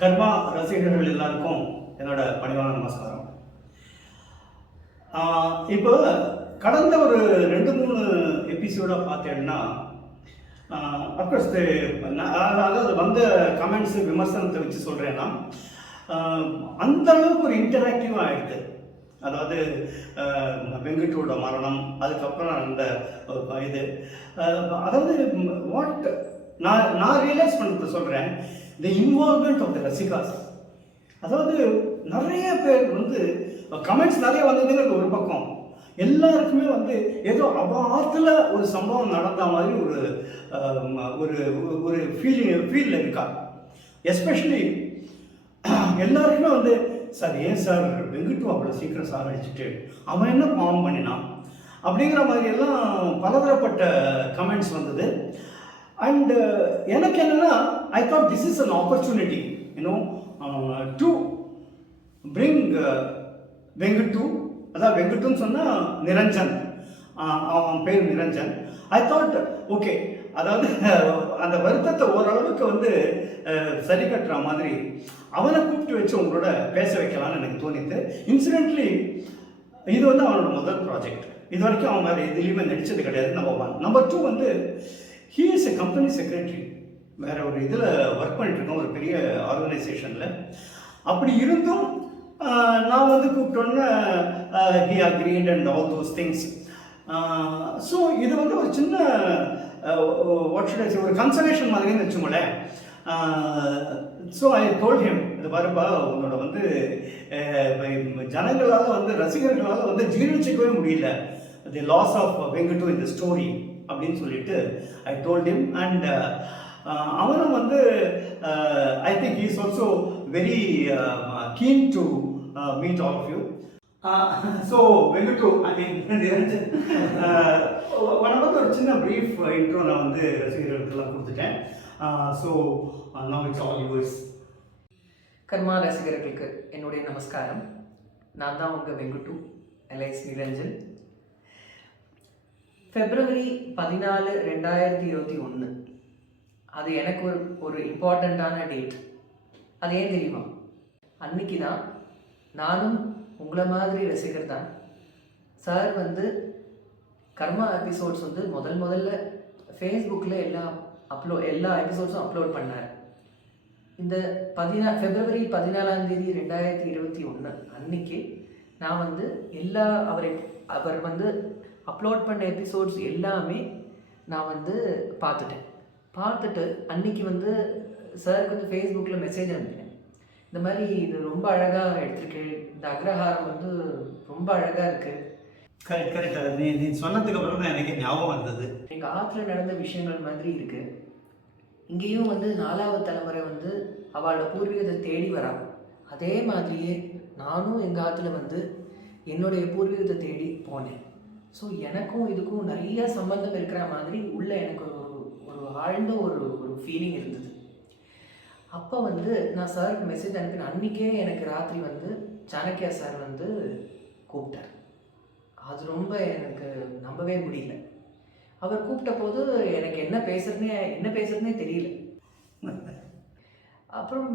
கர்மா ரசிகர்கள் எல்லாருக்கும் என்னோட பணிவான நமஸ்காரம். இப்போ கடந்த ஒரு 2-3 எபிசோடாக பார்த்தேன்னா, அஃப்கோர்ஸ் அதாவது வந்த கமெண்ட்ஸு விமர்சனத்தை வச்சு சொல்கிறேன்னா, அந்த அளவுக்கு ஒரு இன்டராக்டிவாக ஆகிடுது. அதாவது வெங்கட்டோட மரணம், அதுக்கப்புறம் அந்த இது அதாவது வாட் நான் ரியலைஸ் பண்ணுறது சொல்கிறேன், தி இன்வால்வ்மெண்ட் ஆஃப் த ரசிகாஸ். அதாவது நிறைய பேர் வந்து கமெண்ட்ஸ் நிறைய வந்ததுங்கிறது ஒரு பக்கம், எல்லாருக்குமே வந்து ஏதோ அபாரத்தில் ஒரு சம்பவம் நடந்த மாதிரி ஒரு ஒரு ஒரு ஃபீலில் இருக்கா. எஸ்பெஷலி எல்லாருக்குமே வந்து, சார் ஏன் சார் வெங்கட்டு அவ்வளோ சீக்கிரம் சாகடிச்சுட்டு அவன் என்ன பாவம் பண்ணினான் அப்படிங்கிற மாதிரியெல்லாம் பலதரப்பட்ட கமெண்ட்ஸ் வந்தது. அண்ட் எனக்கு என்னென்னா, I thought this is an opportunity to bring Venkat. அதான் வெங்கட்டுன்னு சொன்னால் நிரஞ்சன், அவன் பேர் நிரஞ்சன். ஐ தாட் ஓகே, அதாவது அந்த வருத்தத்தை ஓரளவுக்கு வந்து சரி கட்டுற மாதிரி அவனை கூப்பிட்டு வச்சு உங்களோட பேச வைக்கலான்னு எனக்கு தோணித்து. இன்சிடென்ட்லி இது வந்து அவனோட முதல் ப்ராஜெக்ட். இது வரைக்கும் அவன் வேறு எதுலேயுமே நடித்தது கிடையாது. நம்பர் 1. நம்பர் 2 வந்து he is a company secretary. வேறு ஒரு இதில் ஒர்க் பண்ணிட்டுருக்கோம், ஒரு பெரிய ஆர்கனைசேஷனில். அப்படி இருந்தும் நான் வந்து கூப்பிட்டோன்னே he agreed and all those things. So இது வந்து ஒரு சின்ன வாட் ஷுட் ஐ சே, ஒரு கன்சலேஷன் மாதிரின்னு வச்சுக்கோங்களேன். ஸோ ஐ டோல்ட் ஹிம், இது பாருப்பா, உன்னோட வந்து ஜனங்களால் வந்து ரசிகர்களால் வந்து ஜீர்ணிச்சிக்கவே முடியல தி லாஸ் ஆஃப் வெங்கட்டு இந்த ஸ்டோரி அப்படின்னு சொல்லிட்டு ஐ டோல்ட் ஹிம். அண்ட் அவனும் வந்து I think he is also very keen to meet all of you. So Venkat, I mean Niranjan, வந்து ஒரு சின்ன ப்ரீஃப் இன்ட்ரோ நான் வந்து ரசிகர்களுக்கெல்லாம் கொடுத்துட்டேன். So now it's all yours. Karma ரசிகர்களுக்கு என்னுடைய நமஸ்காரம். நான் தான் உங்கள் வெங்கட்டு எல்ஐஸ் நிரஞ்சன். February 14, 2021 அது எனக்கு ஒரு இம்பார்ட்டண்ட்டான டேட். அது ஏன் தெரியுமா? அன்னைக்கு தான் நானும் உங்களை மாதிரி ரசிகர் தான். சார் வந்து கர்மா எபிசோட்ஸ் வந்து முதல்ல ஃபேஸ்புக்கில் எல்லா எபிசோட்ஸும் அப்லோட் பண்ணார். இந்த February 14, 2021 அன்னைக்கு நான் வந்து அவர் வந்து அப்லோட் பண்ண எபிசோட்ஸ் எல்லாமே நான் வந்து பார்த்துட்டு அன்னைக்கு வந்து சாருக்கு வந்து ஃபேஸ்புக்கில் மெசேஜ் அனுப்பினேன். இந்த மாதிரி இது ரொம்ப அழகாக எடுத்திருக்கேன், இந்த அக்ரஹாரம் வந்து ரொம்ப அழகாக இருக்குது. கரெக்ட். நீ சொன்னதுக்கு அப்புறம் தான் எனக்கு ஞாபகம் வந்தது. எங்கள் ஆற்றுல நடந்த விஷயங்கள் மாதிரி இருக்குது. இங்கேயும் வந்து 4வது தலைமுறை வந்து அவளோட பூர்வீகத்தை தேடி வரா. அதே மாதிரியே நானும் எங்கள் ஆற்றுல வந்து என்னுடைய பூர்வீகத்தை தேடி போனேன். ஸோ எனக்கும் இதுக்கும் நிறைய சம்பந்தம் இருக்கிற மாதிரி உள்ள எனக்கு ஒரு ஆழ்ந்த ஒரு ஃபீலிங் இருந்தது. அப்போ வந்து நான் சாருக்கு மெசேஜ் அனுப்பினேன். அன்றைக்கே எனக்கு ராத்திரி வந்து சாணக்கியா சார் வந்து கூப்பிட்டார். அது ரொம்ப எனக்கு நம்பவே முடியல. அவர் கூப்பிட்ட போது எனக்கு என்ன பேசுறதுனே தெரியல. அப்புறம்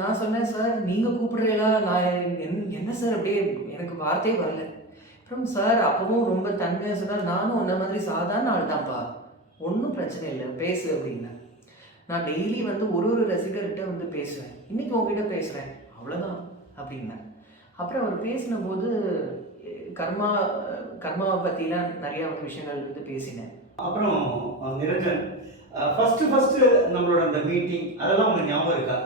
நான் சொன்னேன், சார் நீங்கள் கூப்பிடுறீங்களா, நான் என்ன சார், அப்படியே எனக்கு வார்த்தையே வரல. அப்புறம் சார் அப்பவும் ரொம்ப தன்மையாக சொன்னார், நானும் உன்ன மாதிரி சாதாரண ஆள் தான்ப்பா, ஒன்றும் பிரச்சனை இல்லை, பேசு அப்படின்னேன். நான் டெய்லி வந்து ஒரு ரசிகர்கிட்ட வந்து பேசுவேன், இன்றைக்கி உங்ககிட்ட பேசுகிறேன், அவ்வளோதான் அப்படின்னேன். அப்புறம் அவர் பேசின போது கர்மாவை பற்றிலாம் நிறையா விஷயங்கள் வந்து பேசினேன். அப்புறம் நிரஞ்சன், ஃபஸ்ட்டு நம்மளோட அந்த மீட்டிங் அதெல்லாம் உங்களுக்கு ஞாபகம் இருக்கா?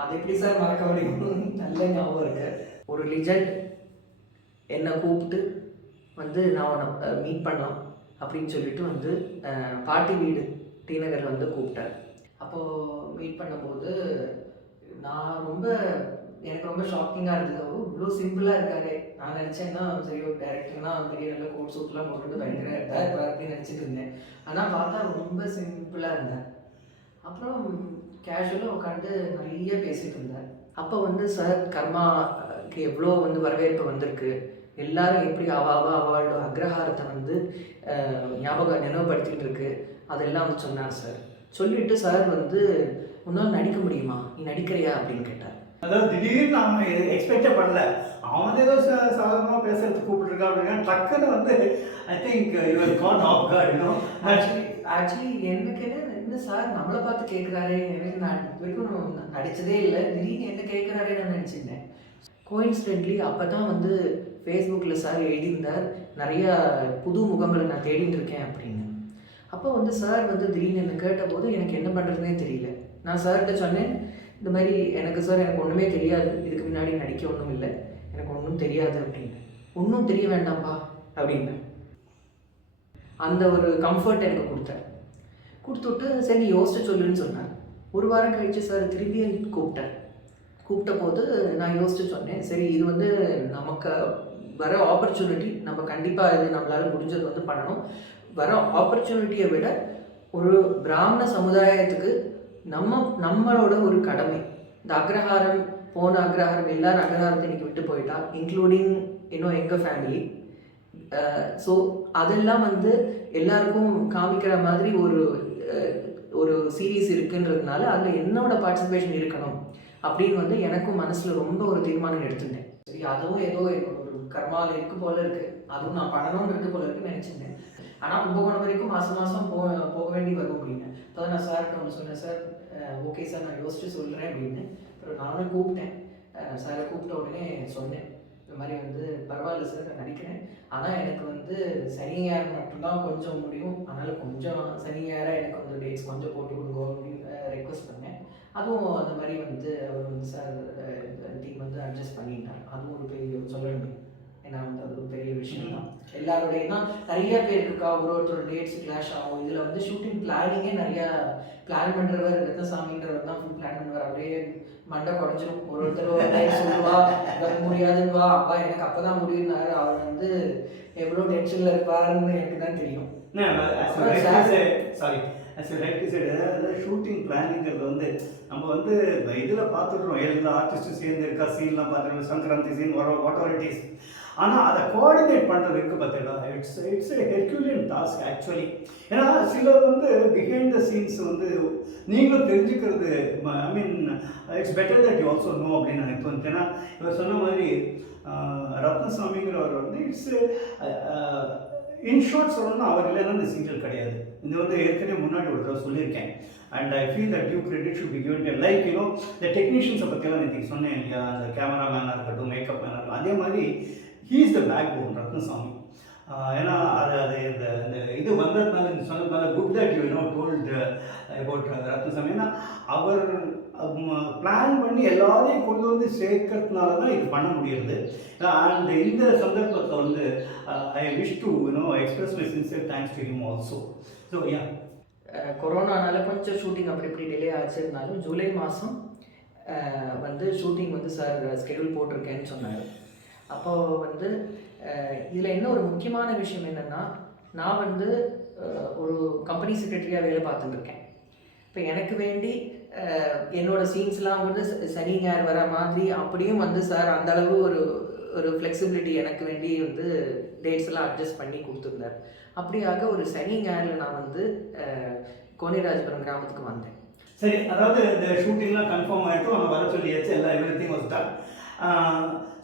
அது எப்படி சார் மறக்க முடியும்? நல்ல ஞாபகம் இருக்கு. ஒரு லிஜெண்ட் என்னை கூப்பிட்டு வந்து நான் உன்னை மீட் பண்ணலாம் அப்படின்னு சொல்லிட்டு வந்து பாட்டி வீடு டி நகரில் வந்து கூப்பிட்டார். அப்போது மீட் பண்ணும்போது எனக்கு ரொம்ப ஷாக்கிங்காக இருந்தது. இவ்வளோ சிம்பிளாக இருக்காரு. நான் நினச்சேன்னா சரி, ஒரு டேரக்டர்னா பெரிய நல்ல கோட் சூட்லாம் போட்டு பயங்கர இதாக இருப்பார் அப்படின்னு நினச்சிட்டு இருந்தேன். ஆனால் பார்த்தா ரொம்ப சிம்பிளாக இருந்தேன். அப்புறம் கேஷுவலாக உட்காந்து நிறைய பேசிகிட்டு இருந்தார். அப்போ வந்து சார் கர்மாக்கு எவ்வளோ வந்து வரவேற்பு வந்திருக்கு, எல்லாரும் எப்படி அவளோட அக்ரஹாரத்தை வந்து நினைவுபடுத்திகிட்டு இருக்கு, அதெல்லாம் வந்து சொன்னார் சார். சொல்லிவிட்டு சார் வந்து உன்னால் நடிக்க முடியுமா, நீ நடிக்கிறியா அப்படின்னு கேட்டார். அதாவது திடீர்னு நான் எக்ஸ்பெக்டே பண்ணல. அவன் ஏதோ சாதாரணமாக பேசுறதுக்கு கூப்பிட்டுருக்கான் அப்படின்னா டக்குன்னு வந்து I think your God of God you know. Actually எனக்கு என்ன சார் நம்மளை பார்த்து கேட்குறாரு, எனக்கு நான் இது வரைக்கும் நடித்ததே இல்லை, திடீர்னு என்ன கேட்குறாரே நான் நினச்சிருந்தேன். கோயின்சிடென்ட்லி அப்போ தான் வந்து ஃபேஸ்புக்கில் சார் எழுதியிருந்தார், நிறையா புது முகங்களை நான் தேடிட்டு இருக்கேன் அப்படின்னு. அப்போ வந்து சார் வந்து திடீர்னு என்ன கேட்டபோது எனக்கு என்ன பண்ணுறதுனே தெரியல. நான் சார்கிட்ட சொன்னேன், இந்த மாதிரி எனக்கு சார் எனக்கு ஒன்றுமே தெரியாது, இதுக்கு முன்னாடி நடிக்க ஒன்றும் இல்லை, எனக்கு ஒன்றும் தெரியாது அப்படின்னு. ஒன்றும் தெரிய வேண்டாம்ப்பா அப்படின்னு அந்த ஒரு கம்ஃபர்ட் எனக்கு கொடுத்துட்டு சரி யோசிச்சு சொல்லுன்னு சொன்னார். ஒரு வாரம் கழித்து சார் திரும்பி கூப்பிட்ட போது நான் யோசிச்சு சொன்னேன், சரி இது வந்து நமக்கு வர ஆப்பர்ச்சுனிட்டி, நம்ம கண்டிப்பாக இது நம்மளால் முடிஞ்சது வந்து பண்ணணும். வர ஆப்பர்ச்சுனிட்டியை விட ஒரு பிராமண சமுதாயத்துக்கு நம்மளோட ஒரு கடமை. இந்த அக்ரஹாரம் போன அக்ரஹாரம் எல்லாரும் அக்ரஹாரத்தை இன்னைக்கு விட்டு போயிட்டா, இன்க்ளூடிங் இன்னும் எங்கள் ஃபேமிலி. ஸோ அதெல்லாம் வந்து எல்லாருக்கும் காமிக்கிற மாதிரி ஒரு சீரீஸ் இருக்குன்றதுனால அதில் என்னோட பார்ட்டிசிபேஷன் இருக்கணும் அப்படின்னு வந்து எனக்கும் மனசில் ரொம்ப ஒரு தீர்மானம் எடுத்துட்டேன். சரி, அதுவும் ஏதோ என்னோட ஒரு கர்மாவில் இருக்கு போல இருக்கு, அதுவும் நான் பண்ணணும்னு இருக்கு போல இருக்குன்னு நினச்சிருந்தேன். ஆனால் கும்பகோணம் வரைக்கும் மாதம் போக வேண்டி வரும் அப்படின்னு. அப்போ நான் சார்கிட்ட ஒன்று சொன்னேன், சார் ஓகே சார் நான் யோசிச்சு சொல்கிறேன் அப்படின்னு. அப்புறம் நானும் கூப்பிட்டேன், சாரை கூப்பிட்ட உடனே சொன்னேன், இந்த மாதிரி வந்து பரவாயில்ல சார் நான் நடிக்கிறேன், ஆனால் எனக்கு வந்து சனி ஞாயிறு மட்டும்தான் கொஞ்சம் முடியும், அதனால் கொஞ்சம் சனி ஞாயிறாக எனக்கு வந்து டேட்ஸ் கொஞ்சம் போட்டு கொடுங்க அப்படின்னு ரெக்வஸ்ட் பண்ணேன். அதுவும் அந்த மாதிரி வந்து அவர் வந்து சார் டீம் வந்து அட்ஜஸ்ட் பண்ணிட்டார். அதுவும் ஒரு பெரிய சொல்லணும், ஏன்னா வந்து அது ஒரு பெரிய விஷயம் தான். எல்லாரோடையும் தான் நிறைய பேர் இருக்கா, ஒருத்தரோட டேட்ஸ் கிளாஷ் ஆகும். இதில் வந்து ஷூட்டிங் பிளானிங்கே நிறையா பிளான் பண்ணுறவர் ரத்னசாமின்றவர் தான் ஃபுல் பிளான் பண்ணுவார். அப்படியே மண்டை குறைஞ்சிரும். ஒருத்தர் டேட் சொல்லுவா, முடியாதுன்னுவா, அப்பா எனக்கு அப்போ தான் முடியும்னாரு. அவர் வந்து எவ்வளோ டென்ஷனில் இருப்பாருன்னு எனக்கு தான் தெரியும். ஷூட்டிங் பிளானிங்கிறது வந்து நம்ம வந்து இதில் பார்த்துடுறோம், எல்லா ஆர்டிஸ்ட்டும் சேர்ந்து இருக்கா சீன்லாம் பார்த்துருக்கோம், Sankranti scene whatever it is. ஆனால் அதை கோஆர்டினேட் பண்ணுறது இருக்குது பார்த்தீங்களா, it's a herculean task actually. ஏன்னா சிலர் வந்து பிஹைண்ட் த சீன்ஸ் வந்து நீங்களும் தெரிஞ்சுக்கிறது, I mean it's better that you also know அப்படின்னு எனக்கு தோணுது. ஏன்னா இவர் சொன்ன மாதிரி ரத்னசாமிங்கிறவர் வந்து இட்ஸ் இன்ஷார்ட் சொல்லணும்னா அவர் இல்லைன்னா இந்த சீரியல் கிடையாது. இது வந்து ஏற்கனவே முன்னாடி ஒரு தடவை சொல்லியிருக்கேன். And I feel that due credit should be given like you know இந்த டெக்னீஷியன்ஸை பற்றியெல்லாம் நேற்று சொன்னேன் இல்லையா, அந்த கேமராமேனாக இருக்கட்டும், மேக்கப் மேனாக இருக்கட்டும், அதே மாதிரி he is the backbone Ratnasamy. ஏன்னா அது இந்த இது வந்ததுனால இந்த சொன்னதுனால good that you told about Ratnasamy. ஏன்னா அவர் பிளான் பண்ணி எல்லாரையும் கொண்டு வந்து சேர்க்கறதுனால தான் இது பண்ண முடியுது. அண்ட் இந்த சந்தர்ப்பத்தை வந்து I wish to express my sincere thanks to him also. So yeah, கொரோனானால கொஞ்சம் ஷூட்டிங் அப்படி இப்படி டிலே ஆச்சுருந்தாலும் ஜூலை மாதம் வந்து ஷூட்டிங் வந்து சார் ஸ்கெடியூல் போட்டிருக்கேன்னு சொன்னார். அப்போது வந்து இதில் என்ன ஒரு முக்கியமான விஷயம் என்னென்னா, நான் வந்து ஒரு கம்பெனி செக்ரட்டரியாக வேலை பார்த்துட்டுருக்கேன். இப்போ எனக்கு வேண்டி என்னோடய சீன்ஸ்லாம் வந்து சனி ஞாயிறு வர மாதிரி அப்படியும் வந்து சார் அந்தளவு ஒரு ஃப்ளெக்சிபிலிட்டி எனக்கு வேண்டி வந்து டேட்ஸ் எல்லாம் அட்ஜஸ்ட் பண்ணி கொடுத்துருந்தார். அப்படியாக ஒரு சனி ஞாயிறில் நான் வந்து கோனிராஜபுரம் கிராமத்துக்கு வந்தேன். சரி, அதாவது இந்த ஷூட்டிங்லாம் கன்ஃபார்ம் ஆகிட்டு அவங்க வர சொல்லியாச்சு, எல்லாம் எவ்ரிதிங் வாஸ் டன்.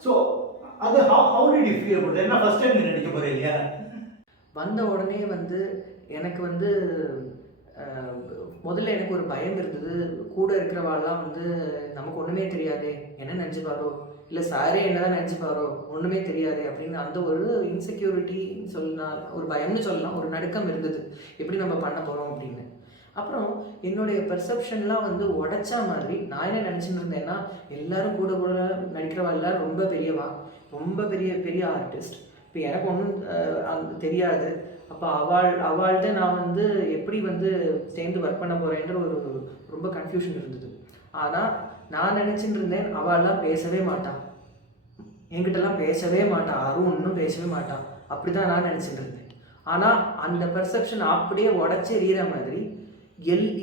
ஸோ அது how did you feel about? என்ன ஃபர்ஸ்ட் டைம் நீ நடிக்க போகிறேன் இல்லையா? வந்த உடனே வந்து எனக்கு வந்து முதல்ல எனக்கு ஒரு பயம் இருந்தது. கூட இருக்கிறவாள்லாம் வந்து நமக்கு ஒன்றுமே தெரியாதே, என்ன நினச்சிப்பாரோ, இல்லை சாரே என்னதான் நினச்சிப்பாரோ, ஒன்றுமே தெரியாது அப்படின்னு அந்த ஒரு இன்செக்யூரிட்டி சொல்லலாம், ஒரு பயம்னு சொல்லலாம், ஒரு நடுக்கம் இருந்தது, எப்படி நம்ம பண்ண போகிறோம் அப்படின்னு. அப்புறம் என்னுடைய பெர்செப்ஷன்லாம் வந்து உடைச்சா மாதிரி நான் என்ன நினச்சிட்டு இருந்தேன்னா, எல்லாரும் கூட கூட நடிக்கிறவா எல்லாரும் ரொம்ப பெரியவா, ரொம்ப பெரிய ஆர்டிஸ்ட். இப்போ எனக்கு ஒன்றும் தெரியாது. அப்போ அவள்கிட்ட நான் வந்து எப்படி வந்து சேர்ந்து ஒர்க் பண்ண போகிறேங்கிற ஒரு ரொம்ப கன்ஃபியூஷன் இருந்தது. ஆனால் நான் நினச்சிட்டு இருந்தேன், அவள்லாம் பேசவே மாட்டான், என்கிட்டலாம் பேசவே மாட்டான், யாரும் ஒன்றும் பேசவே மாட்டான், அப்படி தான் நான் நினச்சிட்டு இருந்தேன். ஆனால் அந்த பெர்செப்ஷன் அப்படியே உடச்சி எறிகிற மாதிரி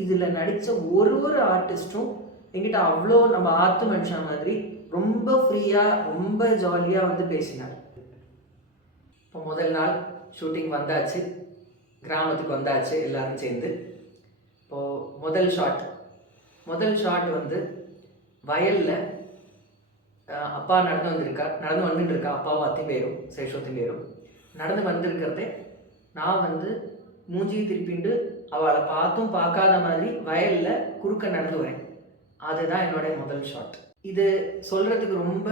இதில் நடித்த ஒரு ஆர்டிஸ்ட்டும் என்கிட்ட அவ்வளோ நம்ம ஆர்த்து மனுஷன் மாதிரி ரொம்ப ஃப்ரீயாக ரொம்ப ஜாலியாக வந்து பேசினார். இப்போ முதல் நாள் ஷூட்டிங் வந்தாச்சு, கிராமத்துக்கு வந்தாச்சு எல்லாரும் சேர்ந்து. இப்போது முதல் ஷாட் முதல் ஷாட் வந்து வயலில் அப்பா நடந்து வந்துட்டு இருக்கா, அப்பாவும் அத்தையும் பேரும் சேஷோத்தையும் பேரும் நடந்து வந்திருக்கிறதே நான் வந்து மூஞ்சியை திருப்பிண்டு அவளை பார்த்தும் பார்க்காத மாதிரி வயலில் குறுக்க நடந்து வரேன். அதுதான் என்னுடைய முதல் ஷாட். இது சொல்கிறதுக்கு ரொம்ப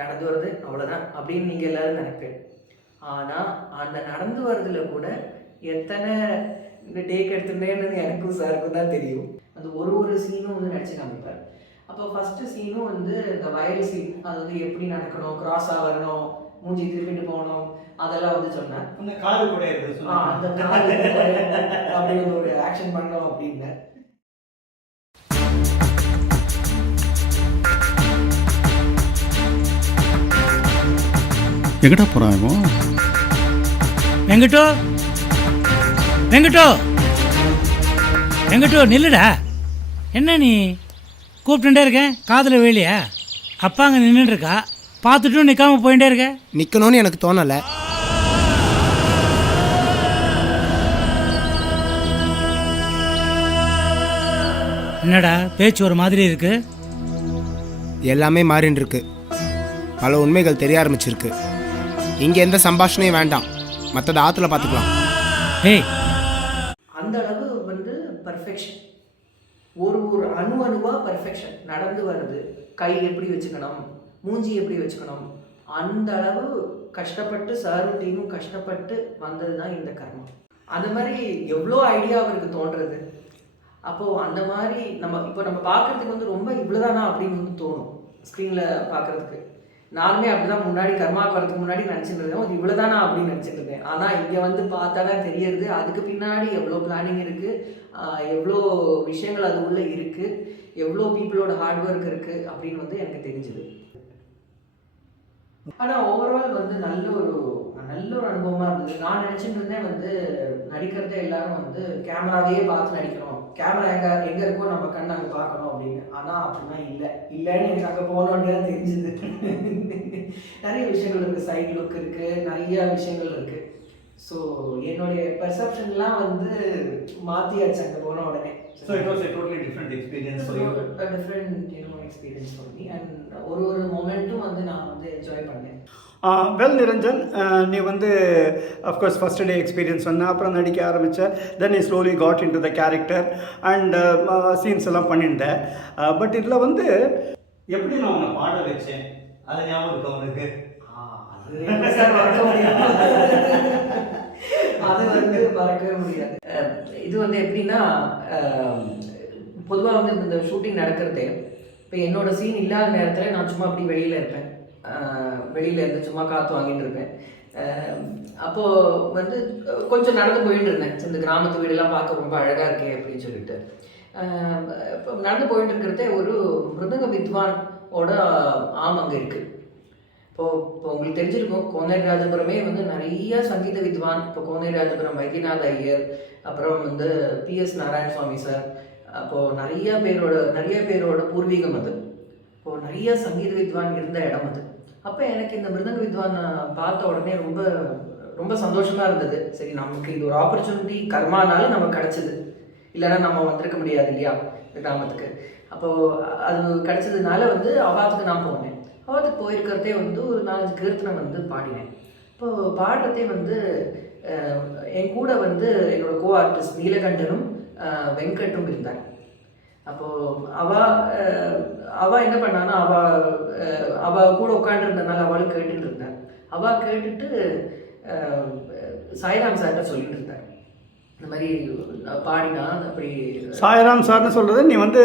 நடந்து வருது அவ்வளோதான் அப்படின்னு நீங்கள் எல்லோரும் நினைப்பேன். ஆனால் அந்த நடந்து வர்றதுல கூட எத்தனை இந்த டேக் எடுத்துட்டேன்னு எனக்கும் சாருக்கும் தான் தெரியும். அந்த ஒரு சீனும் வந்து நடிச்சு காமிப்பார். அப்போ ஃபஸ்ட்டு சீனும் வந்து இந்த வயல் சீன், அது வந்து எப்படி நடக்கணும், கிராஸாக வரணும், மூஞ்சி திருப்பிட்டு போகணும், அதெல்லாம் வந்து சொன்னேன். அந்த காது கூட அந்த காது அப்படி ஒரு ஆக்ஷன் பண்ணோம் அப்படின்னு. எங்கடா போகிறான் இவன்? வெங்கட்டோ நில்லுடா. என்ன நீ கூப்பிட்டுட்டே இருக்கேன், காதில் வேலையா? அப்பா அங்கே நின்றுட்டுருக்கா, பார்த்துட்டும் நிற்காம போயிட்டே இருக்க. நிற்கணும்னு எனக்கு தோணலை. என்னடா பேச்சு ஒரு மாதிரி இருக்கு? எல்லாமே மாறின்னு இருக்கு. பல உண்மைகள் தெரிய ஆரம்பிச்சிருக்கு. இங்கே எந்த சம்பாஷணையும் வேண்டாம், மற்றதை ஆற்றுல பார்த்துக்கலாம். ஏய், அந்த அளவு வந்து பர்ஃபெக்ஷன், ஒரு அணுவாக பர்ஃபெக்ஷன் நடந்து வருது. கை எப்படி வச்சுக்கணும், மூஞ்சி எப்படி வச்சுக்கணும், அந்த அளவு கஷ்டப்பட்டு சாரும் டீமும் கஷ்டப்பட்டு வந்தது தான் இந்த கர்மா. அந்த மாதிரி எவ்வளோ ஐடியா அவருக்கு தோன்றுறது. அப்போது அந்த மாதிரி நம்ம பார்க்குறதுக்கு வந்து ரொம்ப இவ்வளோதானா அப்படின்னு வந்து தோணும் ஸ்க்ரீனில் பார்க்குறதுக்கு. நானுமே அப்படி தான் முன்னாடி கர்மாவுக்கு வரதுக்கு முன்னாடி நினச்சிட்டு இருந்தேன், அது இவ்வளோதானா அப்படின்னு நினச்சிட்டு இருந்தேன். ஆனால் இங்கே வந்து பார்த்தா தான் தெரியறது அதுக்கு பின்னாடி எவ்வளோ பிளானிங் இருக்குது, எவ்வளோ விஷயங்கள் அது உள்ளே இருக்குது, எவ்வளோ பீப்புளோட ஹார்ட் ஒர்க் இருக்குது அப்படின்னு வந்து எனக்கு தெரிஞ்சுது. ஆனால் ஓவரால் வந்து நல்ல ஒரு அனுபவமாக இருந்தது. நான் நினச்சிட்டு இருந்தேன் வந்து நடிக்கிறதே எல்லாரும் வந்து கேமராவையே பார்த்து நடிக்கணும், கேமரா எங்கே இருக்கோ நம்ம கண் அங்கே பார்க்கணும் அப்படின்னு. ஆனால் அப்படிலாம் இல்லைன்னு எனக்கு அங்கே போனோன்னு தான் தெரிஞ்சுது. நிறைய விஷயங்கள் இருக்குது, சைட் லுக் இருக்குது, நிறைய விஷயங்கள் இருக்குது. ஸோ என்னுடைய பெர்செப்ஷன்லாம் வந்து மாற்றியாச்சு அங்கே போன உடனே. So it was a totally different experience for you. A different experience for me, and ஒரு மொமெண்ட்டும் வந்து நான் வந்து என்ஜாய் பண்ணேன். வெல் நிரஞ்சன், நீ வந்து அஃப்கோர்ஸ் ஃபஸ்ட் டே எக்ஸ்பீரியன்ஸ் சொன்ன, அப்புறம் நடிக்க ஆரம்பித்த, தென் நீ slowly got into the character and scenes எல்லாம் பண்ணிட்டேன். பட் இதில் வந்து எப்படி நான் உன்னை பாட வச்சேன் அது ஞாபகம் இருக்கு அவனுக்கு? அது வந்து மறக்கவே முடியாது. இது வந்து எப்படின்னா, பொதுவாக வந்து இந்த ஷூட்டிங் நடக்கிறதே இப்போ என்னோட சீன் இல்லாத நேரத்தில் நான் சும்மா அப்படி வெளியில் இருப்பேன், வெளியில் இருந்து சும்மா காற்று வாங்கிட்டு இருப்பேன். அப்போது வந்து கொஞ்சம் நடந்து போயிட்டு இருந்தேன், இந்த கிராமத்து வீடெல்லாம் பார்க்க ரொம்ப அழகாக இருக்கே அப்படின்னு சொல்லிட்டு. இப்போ நடந்து போயிட்டு இருக்கிறதே ஒரு மிருதங்க வித்வானோட அங்கே இருக்குது. இப்போ உங்களுக்கு தெரிஞ்சிருக்கும், கோனேரி ராஜபுரமே வந்து நிறைய சங்கீத வித்வான். இப்போ கோனேரி ராஜபுரம் வைத்தியநாத ஐயர், அப்புறம் வந்து PS நாராயண சுவாமி சார், அப்போது நிறைய பேரோட பூர்வீகம் அது. இப்போது நிறைய சங்கீத வித்வான் இருந்த இடம் அது. அப்போ எனக்கு இந்த மிருதங்க வித்வான் பார்த்த உடனே ரொம்ப ரொம்ப சந்தோஷமாக இருந்தது. சரி, நமக்கு இது ஒரு ஆப்பர்ச்சுனிட்டி கர்மானால நமக்கு கிடச்சிது, இல்லைன்னா நம்ம வந்திருக்க முடியாது இல்லையா இந்த கிராமத்துக்கு. அப்போது அது கிடச்சதுனால வந்து அவாத்துக்கு நான் போனேன். அவாத்துக்கு போயிருக்கிறதே வந்து ஒரு 4-5 கீர்த்தனை வந்து பாடினேன். இப்போது பாடுறதே வந்து என் கூட வந்து என்னோடய கோ ஆர்டிஸ்ட் நீலகண்டனும் வெங்கட்டும் இருந்தார். அப்போது அவள் என்ன பண்ணான்னா, அவள் கூட உட்காந்துருந்தனால அவளும் கேட்டுட்டு இருந்தாள். அவள் கேட்டுட்டு சாய்ராம் சார்கிட்ட சொல்லிட்டு இருந்தார், இந்த மாதிரி பாடினா அப்படி. சாய்ராம் சார்னு சொல்கிறது நீ வந்து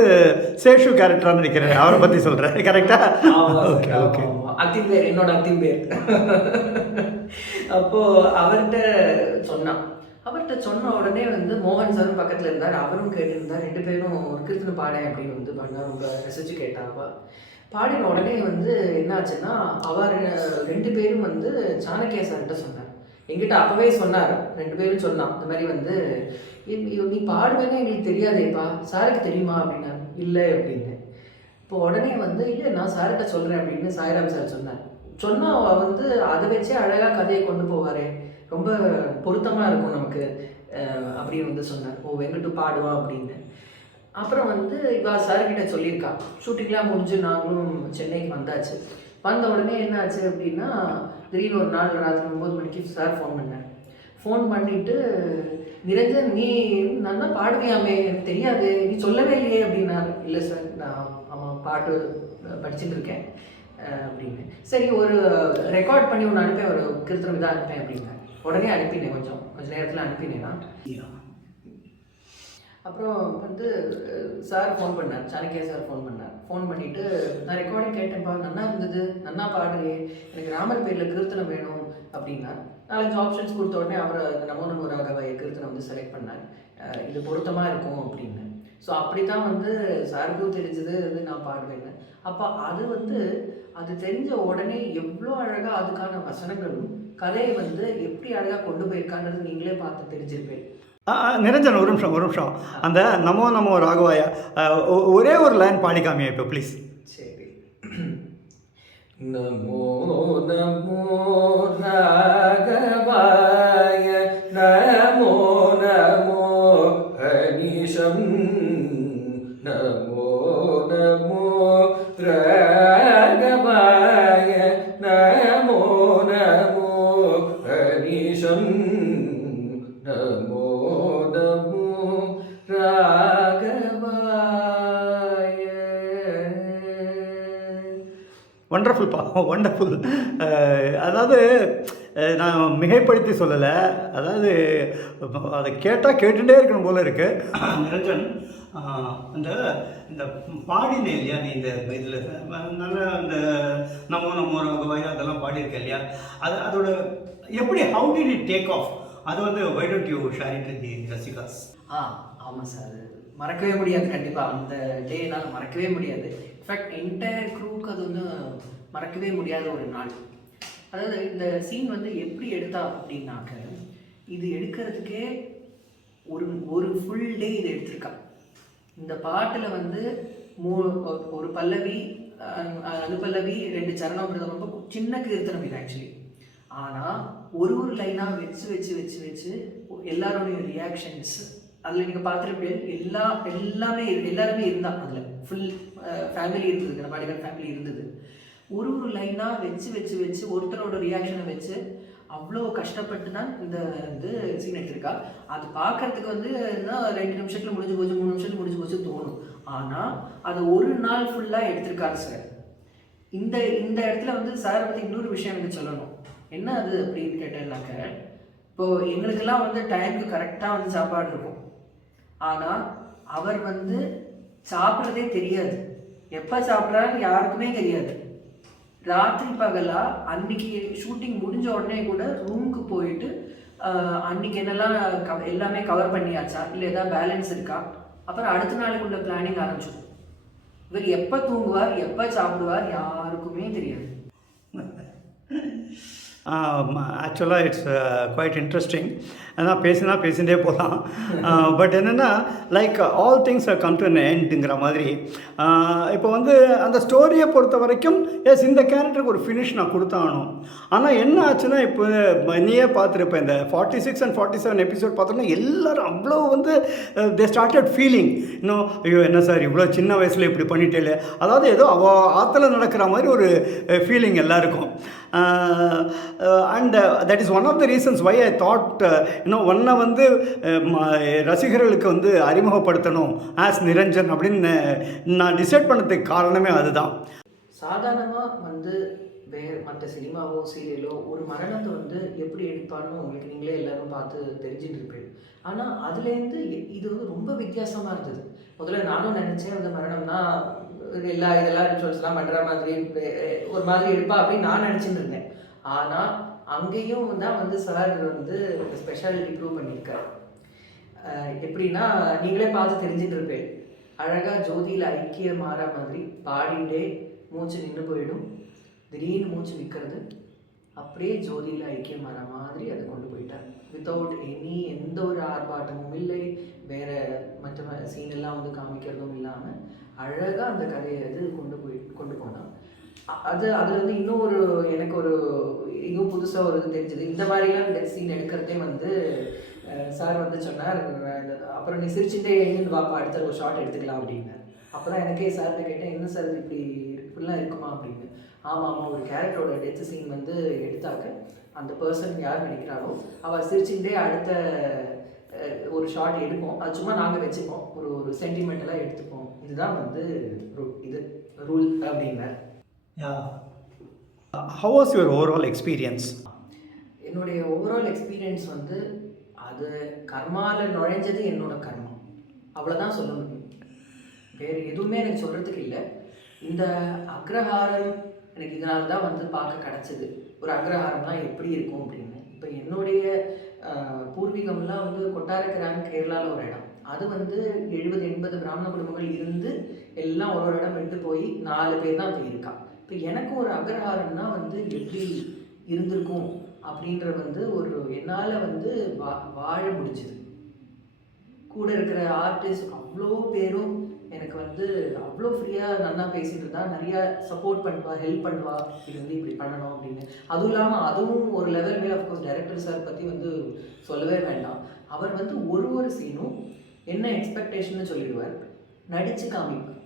சேஷு கேரக்டராக நினைக்கிறேன், அவரை பற்றி சொல்கிறேன், கரெக்டாக? ஓகே ஓகே, அத்திம்பேர், என்னோட அத்திம்பேர். அப்போது அவர்கிட்ட சொன்ன உடனே வந்து மோகன் சாரும் பக்கத்தில் இருந்தார், அவரும் கேட்டுருந்தார். 2 பேரும் ஒரு கீர்த்தனை பாடேன் அப்படின்னு வந்து பண்ணால் ரொம்ப ரசிச்சு கேட்டாப்பா. பாடின உடனே வந்து என்னாச்சுன்னா, அவர் 2 பேரும் வந்து சாணக்கியா சார்கிட்ட சொன்னார். என்கிட்ட அப்போவே சொன்னார், 2 பேரும் சொன்னான், இந்த மாதிரி வந்து நீ பாடுவேன்னா எங்களுக்கு தெரியாதேப்பா, சாருக்கு தெரியுமா அப்படின்னா. இல்லை அப்படின்னு. இப்போ உடனே வந்து இல்லை நான் சார்கிட்ட சொல்கிறேன் அப்படின்னு சாய்ராம் சார் சொன்னால் அவள் வந்து அதை வச்சே அழகாக கதையை கொண்டு போவார், ரொம்ப பொருத்தமாக இருக்கும் நமக்கு அப்படின்னு வந்து சொன்னார். வெங்கட்டு பாடுவான் அப்படின்னு. அப்புறம் வந்து இவா சார்கிட்ட சொல்லியிருக்கா. ஷூட்டிங்லாம் முடிஞ்சு நாங்களும் சென்னைக்கு வந்தாச்சு. வந்த உடனே என்ன ஆச்சு அப்படின்னா, திடீர்னு ஒரு நாள் ராத்திரி 9 மணிக்கு சார் ஃபோன் பண்ணார். ஃபோன் பண்ணிவிட்டு, நிரஞ்சன் நீ நல்லா பாடுவியாமே, எனக்கு தெரியாது, நீ சொல்லவே இல்லையே அப்படின்னாரு. இல்லை சார், நான் பாட்டு படிச்சுட்டு இருக்கேன் அப்படின்னு. சரி, ஒரு ரெக்கார்ட் பண்ணி ஒன்று அனுப்பேன், ஒரு கீர்த்தனம் இதாக அனுப்பேன் அப்படின்னா. உடனே அனுப்பினேன், கொஞ்சம் நேரத்தில் அனுப்பினேன்னா. அப்புறம் வந்து சார் ஃபோன் பண்ணார், சாணக்கியா சார் ஃபோன் பண்ணார். ஃபோன் பண்ணிவிட்டு, நான் ரெக்கார்டிங் கேட்டேன்ப்பா, நல்லா இருந்தது, நல்லா பாடுறே, எனக்கு ராமர் பேரில் கீர்த்தனம் வேணும் அப்படின்னா. 4-5 ஆப்ஷன்ஸ் கொடுத்த உடனே அவர் இந்த நமோ நமோ ராகவாய கீர்த்தனம் வந்து செலக்ட் பண்ணார். இது பொருத்தமாக இருக்கும் அப்படின்னு. ஸோ அப்படி தான் வந்து சாருக்கும் தெரிஞ்சது அது நான் பாடுவேன்னு. அப்போ அது வந்து அது தெரிஞ்ச உடனே எவ்வளோ அழகாக அதுக்கான வசனங்களும் கதையை வந்து எப்படி அழகாக கொண்டு போயிருக்கான்றது நீங்களே பார்த்து தெரிஞ்சிருப்பேன். நிரஞ்சன், ஒரு நிமிஷம். அந்த நமோ நமோ ராகவாயா ஒரே ஒரு லைன் பாடிக்காமியா இப்போ ப்ளீஸ். சரி. நமோ நமோ ராகவாய நமோ நமோ ஹனிஷம் நமோ நமோ ராகவாய நமோ நமோ ஹனிஷம் நமோ நமோ ராகவாய. ஒண்டர்ஃபுல்ப்பா, ஒண்டர்ஃபுல். அதாவது நான் மிகைப்படுத்தி சொல்லலை, அதாவது அதை கேட்டுகிட்டே இருக்கணும் போல இருக்குது. நிரஞ்சன், அந்த இந்த பாடினே இல்லையா நீ, இந்த இதில் நல்லா இந்த நமோ நமோ ராகவாயா அதெல்லாம் பாடியிருக்க இல்லையா, அதோட எப்படி, how did it take off? அது வந்து why don't you share it with the ரசிகாஸ்? ஆமாம் சார், மறக்கவே முடியாது. கண்டிப்பாக அந்த டே என்னால் மறக்கவே முடியாது. இன்ஃபேக்ட் என்டையர் க்ரூக்கு அது வந்து மறக்கவே முடியாத ஒரு நாள். அதாவது இந்த சீன் வந்து எப்படி எடுத்தா அப்படின்னாக்க, இது எடுக்கிறதுக்கே ஒரு ஃபுல் டே இது எடுத்திருக்கா. இந்த பாட்டில் வந்து ஒரு பல்லவி, அனுபல்லவி, 2 சரணம், ரொம்ப சின்ன கீர்த்தனம் இது ஆக்சுவலி. ஆனால் ஒரு லைனாக வச்சு எல்லாரோடைய ரியாக்ஷன்ஸ் அதில் நீங்கள் பார்த்துருப்பீங்க. எல்லாருமே இருந்தால் அதில் ஃபுல் ஃபேமிலி இருந்தது, கனபாடிகள் ஃபேமிலி இருந்தது. ஒரு லைனாக வச்சு ஒருத்தரோட ரியாக்ஷனை வச்சு அவ்வளோ கஷ்டப்பட்டு தான் இந்த வந்து சீன் எடுத்திருக்கா. அது பார்க்கறதுக்கு வந்து 2 நிமிஷத்தில் முடிஞ்சு போச்சு, 3 நிமிஷத்தில் முடிஞ்சு போச்சு தோணும். ஆனால் அது ஒரு நாள் ஃபுல்லாக எடுத்திருக்காரு சார். இந்த இடத்துல வந்து சார் பற்றி இன்னொரு விஷயம் எனக்கு சொல்லணும். என்ன அது அப்படின்னு கேட்டேன்னாக்க, இப்போது எங்களுக்கெல்லாம் வந்து டைமுக்கு கரெக்டாக வந்து சாப்பாடு இருக்கும். ஆனால் அவர் வந்து சாப்பிட்றதே தெரியாது, எப்போ சாப்பிட்றாருன்னு யாருக்குமே தெரியாது. ராத்திரி பகலா அன்னைக்கு ஷூட்டிங் முடிஞ்ச உடனே கூட ரூமுக்கு போயிட்டு அன்னைக்கு என்னெல்லாம் எல்லாமே கவர் பண்ணியாச்சா, இல்லை ஏதாவது பேலன்ஸ் இருக்கா, அப்புறம் அடுத்த நாளுக்குள்ள பிளானிங் ஆரம்பிச்சிடும். இவர் எப்போ தூங்குவார், எப்போ சாப்பிடுவார் யாருக்குமே தெரியாது. ஆக்சுவலாக இட்ஸ் குவைட் இன்ட்ரெஸ்டிங். ஆனால் பேசிகிட்டே போகலாம். பட் என்னென்னா, like all things come to an எண்டுங்கிற மாதிரி. இப்போ வந்து அந்த ஸ்டோரியை பொறுத்த வரைக்கும் எஸ், இந்த கேரக்டருக்கு ஒரு ஃபினிஷ் நான் கொடுத்தாகணும். ஆனால் என்ன ஆச்சுன்னா, இப்போ நீயே பார்த்துருப்பேன், இந்த 46 and 47 எபிசோட் பார்த்தோன்னா எல்லாரும் அவ்வளோ வந்து தே ஸ்டார்டட் ஃபீலிங், இன்னும் ஐயோ என்ன சார் இவ்வளோ சின்ன வயசில் இப்படி பண்ணிட்டேலே, அதாவது ஏதோ ஆற்றுல நடக்கிற மாதிரி ஒரு ஃபீலிங் எல்லாருக்கும். And that is one of the reasons why I thought ஒன்றை வந்து ரசிகர்களுக்கு வந்து அறிமுகப்படுத்தணும் ஆஸ் நிரஞ்சன் அப்படின்னு நான் டிசைட் பண்ணதுக்கு காரணமே அதுதான். சாதாரணமாக வந்து மற்ற சினிமாவோ சீரியலோ ஒரு மரணத்தை வந்து எப்படி எடுப்பான்னு உங்களுக்கு நீங்களே எல்லாரும் பார்த்து தெரிஞ்சுட்டு இருப்பீங்க. ஆனால் அதுலேருந்து இது வந்து ரொம்ப வித்தியாசமாக இருந்தது. முதல்ல நானும் நினச்சேன் அந்த மரணம்னா இதெல்லாம் ரிச்சுவல்ஸ்லாம் பண்ணுற மாதிரி ஒரு மாதிரி எடுப்பா அப்படின்னு நான் நினச்சிட்டு இருந்தேன். ஆனால் அங்கேயும் தான் வந்து சார் வந்து ஸ்பெஷாலிட்டி ப்ரூவ் பண்ணியிருக்காரு. எப்படின்னா நீங்களே பார்த்து தெரிஞ்சுட்டு இருப்பேன். அழகாக ஜோதியில் ஐக்கியம் மாற மாதிரி பாடிண்டே மூச்சு நின்று போயிடும், திடீர்னு மூச்சு நிற்கிறது, அப்படியே ஜோதியில் ஐக்கியம் மாற மாதிரி அதை கொண்டு போயிட்டார். வித்தவுட் எந்த ஒரு ஆர்ப்பாட்டமும் இல்லை, வேறு மற்ற சீனெல்லாம் வந்து காமிக்கிறதும் இல்லாமல் அழகாக அந்த கதையை கொண்டு போனான். அதில் வந்து எனக்கு இன்னும் புதுசாக ஒரு இது தெரிஞ்சது. இந்த மாதிரிலாம் சீன் எடுக்கிறதே வந்து சார் வந்து சொன்னார், அப்புறம் நீ சிரிச்சுட்டே எழுந்து வாப்பா அடுத்த ஒரு ஷார்ட் எடுத்துக்கலாம் அப்படின்னு. அப்போ தான் எனக்கே சார்கிட்ட கேட்டேன், என்ன சார் இப்படிலாம் இருக்குமா அப்படின்னு. ஆமாம், ஒரு கேரக்டரோட டெத் சீன் வந்து எடுத்தாக்க அந்த பர்சன் யார் நடிக்கிறாரோ அவள் சிரிச்சுட்டே அடுத்த ஒரு ஷார்ட் எடுப்போம். அது சும்மா நாங்கள் வச்சுப்போம், ஒரு சென்டிமெண்டலாக எடுத்துப்போம். இதுதான் வந்து இது ரூல் அப்படின்னார். How was your overall experience? என்னுடைய ஓவரால் எக்ஸ்பீரியன்ஸ் வந்து அது கர்மாவில் நுழைஞ்சது என்னோட கர்மம், அவ்வளோதான் சொல்ல முடியும். வேறு எதுவுமே எனக்கு சொல்கிறதுக்கு இல்லை. இந்த அக்ரஹாரம் எனக்கு இதனால தான் வந்து பார்க்க கிடச்சிது, ஒரு அக்ரஹாரம்லாம் எப்படி இருக்கும் அப்படின்னு. இப்போ என்னுடைய பூர்வீகம்லாம் வந்து கொட்டாரக்கரான் கேரளாவில் ஒரு இடம். அது வந்து 70-80 பிராமண குடும்பங்கள் இருந்து எல்லாம் ஒரு இடம் விட்டு போய் 4 பேர் தான் இப்போ இருக்கா. இப்போ எனக்கும் ஒரு அக்ரஹாரம்னா வந்து எப்படி இருந்திருக்கும் அப்படின்ற வந்து ஒரு என்னால் வந்து வாழ முடிஞ்சுது. கூட இருக்கிற ஆர்டிஸ்ட் அவ்வளோ பேரும் எனக்கு வந்து அவ்வளோ ஃப்ரீயாக நல்லா பேசிகிட்டு இருந்தா, நிறையா சப்போர்ட் பண்ணுவா, ஹெல்ப் பண்ணுவா, இது வந்து இப்படி பண்ணணும் அப்படின்னு. அதுவும் இல்லாமல் அதுவும் ஒரு லெவல் மேலே அஃப்கோர்ஸ் டைரக்டர் சார் பற்றி வந்து சொல்லவே வேண்டாம். அவர் வந்து ஒரு சீனும் என்ன எக்ஸ்பெக்டேஷன்னு சொல்லிடுவார், நடித்து காமிப்பார்.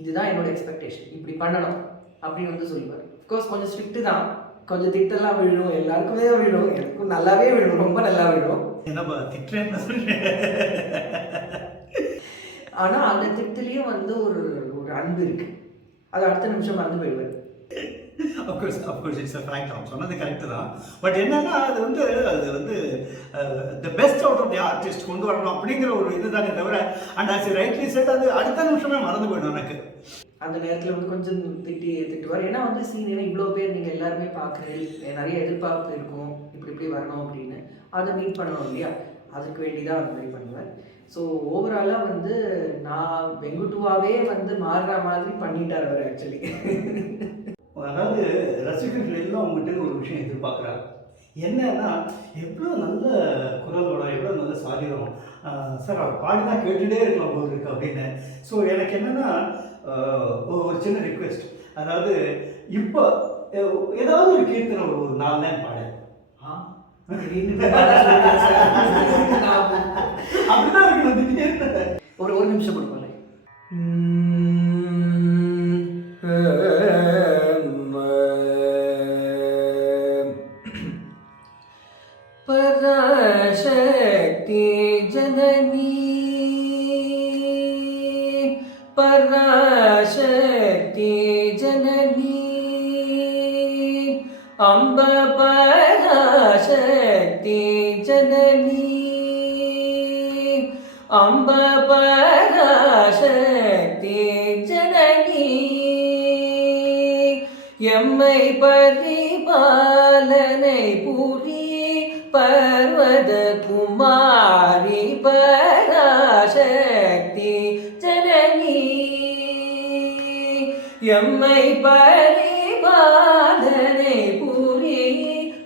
இதுதான் என்னோட எக்ஸ்பெக்டேஷன், இப்படி பண்ணணும் அப்படின்னு வந்து சொல்லுவார். அஃப்கோர்ஸ் கொஞ்சம் ஸ்ட்ரிக்ட்டு தான், கொஞ்சம் திட்டெல்லாம் விழும், எல்லாருக்குமே விழும், எனக்கும் நல்லாவே விழும், ரொம்ப நல்லா விழும். என்னப்பா திட்டுறேன்னு சொல்றேன். ஆனால் அந்த திட்டுலேயும் வந்து ஒரு அன்பு இருக்குது, அது அடுத்த நிமிஷம் மறந்து போயிடுவார். Of course it's fact. அவன் சொன்னது கரெக்டு தான். பட் என்னன்னா அது வந்து the best out of the artist கொண்டு வரணும் அப்படிங்கிற ஒரு இது தானே தவிர, அண்ட் ஆஸ் ரைட்லி செட் அது அடுத்த நிமிஷமே மறந்து போயிடும் எனக்கு. அந்த நேரத்தில் வந்து கொஞ்சம் திட்டுவார். ஏன்னா வந்து சீன் ஏன்னா இவ்வளோ பேர் நீங்கள் எல்லாருமே பார்க்குறீங்க, நிறைய எதிர்பார்ப்பு இருக்கும், இப்படி வரணும் அப்படின்னு, அதை மீட் பண்ணணும் இல்லையா, அதுக்கு வேண்டி தான் அந்த மாதிரி பண்ணுவேன். ஸோ ஓவராலாக வந்து நான் வெங்குட்டுவாவே வந்து மாறுற மாதிரி பண்ணிட்டார் அவர் ஆக்சுவலி. அதாவது ரசிகர்கள் எல்லாம் அவங்ககிட்ட ஒரு விஷயம் எதிர்பார்க்குறாங்க, என்னன்னா எவ்வளோ நல்ல குரலோட எவ்வளோ நல்ல சாரீரம் சார் அவர் பாடினா கேட்டுகிட்டே இருக்கலாம் போது இருக்கு அப்படின்னு. ஸோ எனக்கு என்னென்னா ஒரு சின்ன ரிக்வெஸ்ட், அதாவது இப்போ ஏதாவது ஒரு கீர்த்தனை ஒரு 4 லைன் பாடு. அப்படிதான் இருக்கு. ஒரு நிமிஷம் கொடுப்பாங்க. பராசக்தி ஜனனி பராசக்தி ஜனனி அம்ப பராசக்தி ஜனனி அம்ப பராசக்தி ஜனனி எம்மை பரிபாலனை புரி பர்வத குமாரி பராசக்தி ஜனனி எம்மை பரிபாலனை புரி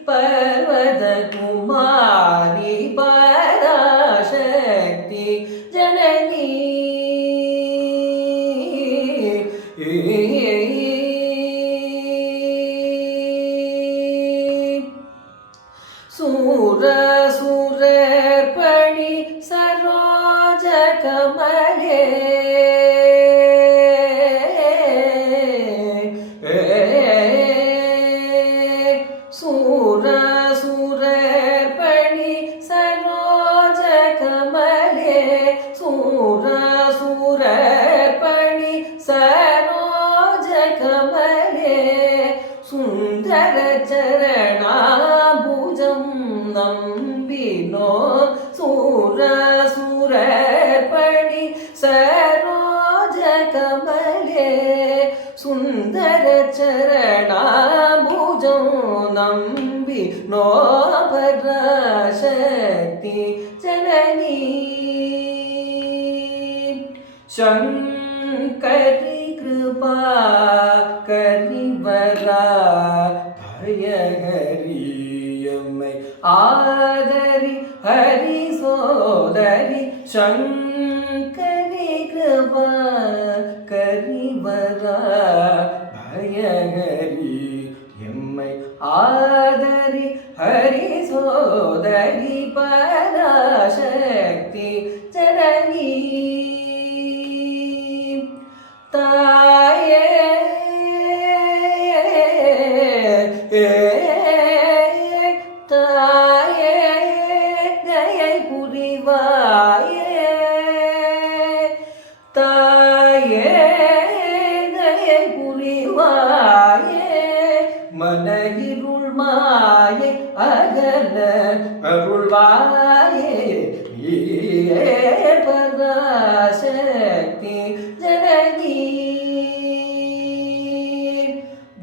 பர்வத குமாரி பராசக்தி ஜனனி சூரர் பணி சரோஜ கமலே சூரர் பணி சரோஜ கமலே சூரர் பணி சரோஜ கமலே சுந்தர சரணாபுஜம் நம்பினோ சூரர் பணி சரோஜ கமலே சுந்தர சரணாபுஜம் நம்பினோ பராசக்தி ஜனனி சங்கரி கிருபா கரிவரா ஹரி எம்மை ஆதரி ஹரி சோதரி சங்கரி கிருபா கரிவரா ஹரி எம்மை ஆதரி ஹரி சோதரி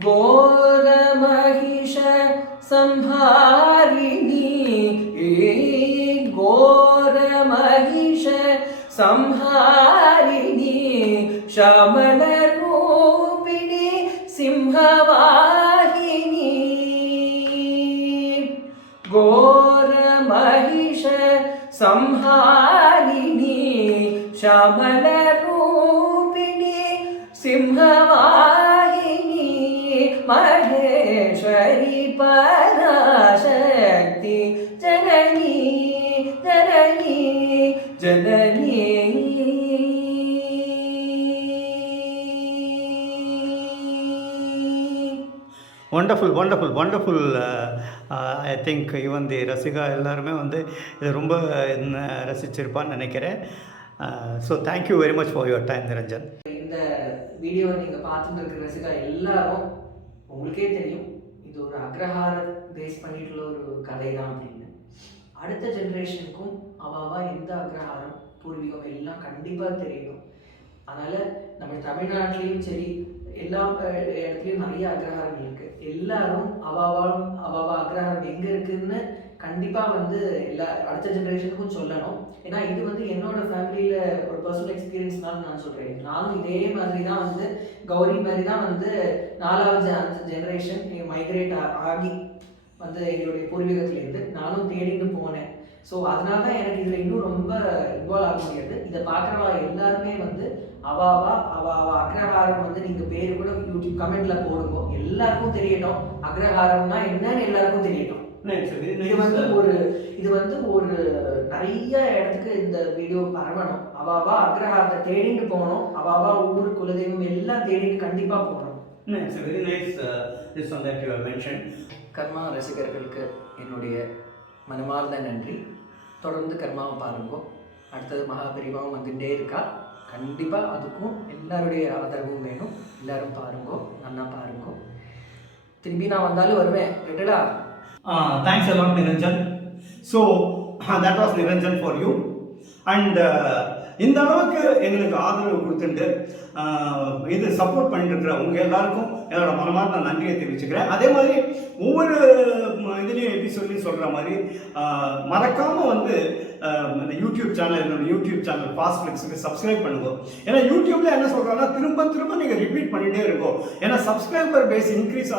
घोरमहिष संहारिणी घोरमहिष संहारिणी श्यामलरूपिणी सिंहवाहिनी घोरमहिष संहारिणी श्यामलरूपिणी सिंहवाहिनी महेश्वरी पराशक्ति जननी जननी जननी. Wonderful wonderful wonderful. I think even the ரசிகா எல்லாருமே வந்து இதை ரொம்ப ரசிச்சிருப்பான்னு நினைக்கிறேன். So thank you very much for your time Niranjan. இந்த வீடியோவை நீங்கள் பார்த்துட்டு இருக்கிற ரசிகா எல்லாரும் உங்களுக்கே தெரியும் இது ஒரு அக்ரஹார பேஸ் பண்ணிட்டுள்ள ஒரு கதை தான் அப்படின்னு. அடுத்த ஜென்ரேஷனுக்கும் அவாவா எந்த அக்ரஹாரம் பூர்வீகம் எல்லாம் கண்டிப்பாக தெரியணும். அதனால் நம்ம தமிழ்நாட்டிலையும் சரி எல்லா இடத்துலையும் நிறைய அக்ரஹாரங்கள் இருக்குது. எல்லாரும் அவாவா அக்ரஹாரம் எங்கே இருக்குதுன்னு கண்டிப்பாக வந்து எல்லா அடுத்த ஜென்ரேஷனுக்கும் சொல்லணும். ஏன்னா இது வந்து என்னோட ஃபேமிலியில் ஒரு பர்சனல் எக்ஸ்பீரியன்ஸ்னால நான் சொல்கிறேன். நானும் இதே மாதிரி தான் வந்து கௌரி மாதிரி தான் வந்து 4வது 5 ஜென்ரேஷன் மைக்ரேட் ஆகி வந்து எங்களுடைய பூர்வீகத்துலேருந்து நானும் தேடிட்டு போனேன். ஸோ அதனால தான் எனக்கு இதில் இன்னும் ரொம்ப இன்வால்வ் ஆக முடியாது. இதை பார்க்குறவா எல்லாருமே வந்து அவாவா அக்ரஹாரம் வந்து நீங்கள் பேர் கூட யூடியூப் கமெண்ட்டில் போடுங்க. எல்லாருக்கும் தெரியட்டும் அக்ரஹாரம்னா என்னன்னு எல்லாருக்கும் தெரியட்டும். இது வந்து ஒரு நிறைய இடத்துக்கு இந்த வீடியோ பரவணும். அவாவா அக்ரஹாரத்தை தேடிட்டு போகணும். அவாவா ஊர் குலதெய்வம் எல்லாம் தேடிட்டு கண்டிப்பாக போகணும். It's a very nice this one that you have mentioned. கர்மா ரசிகர்களுக்கு என்னுடைய மனமார்ந்த நன்றி. தொடர்ந்து கர்மாவை பாருங்க. அடுத்தது மகாபெரிவாவும் வந்துட்டே இருக்கா. கண்டிப்பாக அதுக்கும் எல்லாருடைய ஆதரவும் வேணும். எல்லாரும் பாருங்க, நல்லா பாருங்க. திரும்பி நான் வந்தாலும் வருவேன். ரிட்டலா Thanks a lot, Niranjan. So that was Niranjan for you. And இந்த அளவுக்கு எங்களுக்கு ஆதரவு கொடுத்துட்டு இது சப்போர்ட் பண்ணிட்டு இருக்கிற உங்கள் எல்லாருக்கும் என்னோட மனமார்ந்த நன்றியை தெரிவிச்சுக்கிறேன். அதே மாதிரி ஒவ்வொரு இதுலேயும் எபிசோட்லையும் சொல்கிற மாதிரி மறக்காமல் வந்து இந்த யூடியூப் சேனல் என்னோட யூடியூப் சேனல் ஃபாஸ்ட் ஃப்ளிக்ஸுக்கு சப்ஸ்கிரைப் பண்ணுங்க. ஏன்னா யூடியூப்பில் என்ன சொல்கிறாங்கன்னா திரும்ப நீங்கள் ரிப்பீட் பண்ணிகிட்டே இருக்கும். ஏன்னா சப்ஸ்கிரைபர் பேஸ் இன்க்ரீஸ்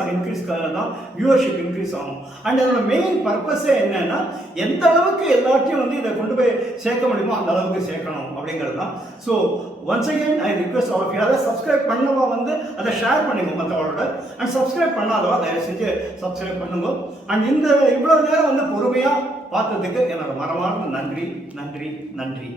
தான் வியூவர்ஷிப் இன்க்ரீஸ் ஆகும். அண்ட் அதோட மெயின் பர்பஸே என்னன்னா எந்த அளவுக்கு எல்லாத்தையும் வந்து இதை கொண்டு போய் சேர்க்க முடியுமோ அந்த அளவுக்கு சேர்க்கணும் அப்படிங்கிறது தான். So once again I request all of you. அதை சப்ஸ்கிரைப் பண்ணவா வந்து அதை ஷேர் பண்ணுங்க மற்றவங்களோட. அண்ட் சப்ஸ்கிரைப் பண்ணாதவா தயவு செஞ்சு சப்ஸ்கிரைப் பண்ணுங்க. அண்ட் இந்த இவ்வளோ நேரம் வந்து பொறுமையாக பார்த்ததுக்கு என்னோட மனமார்ந்த நன்றி நன்றி நன்றி.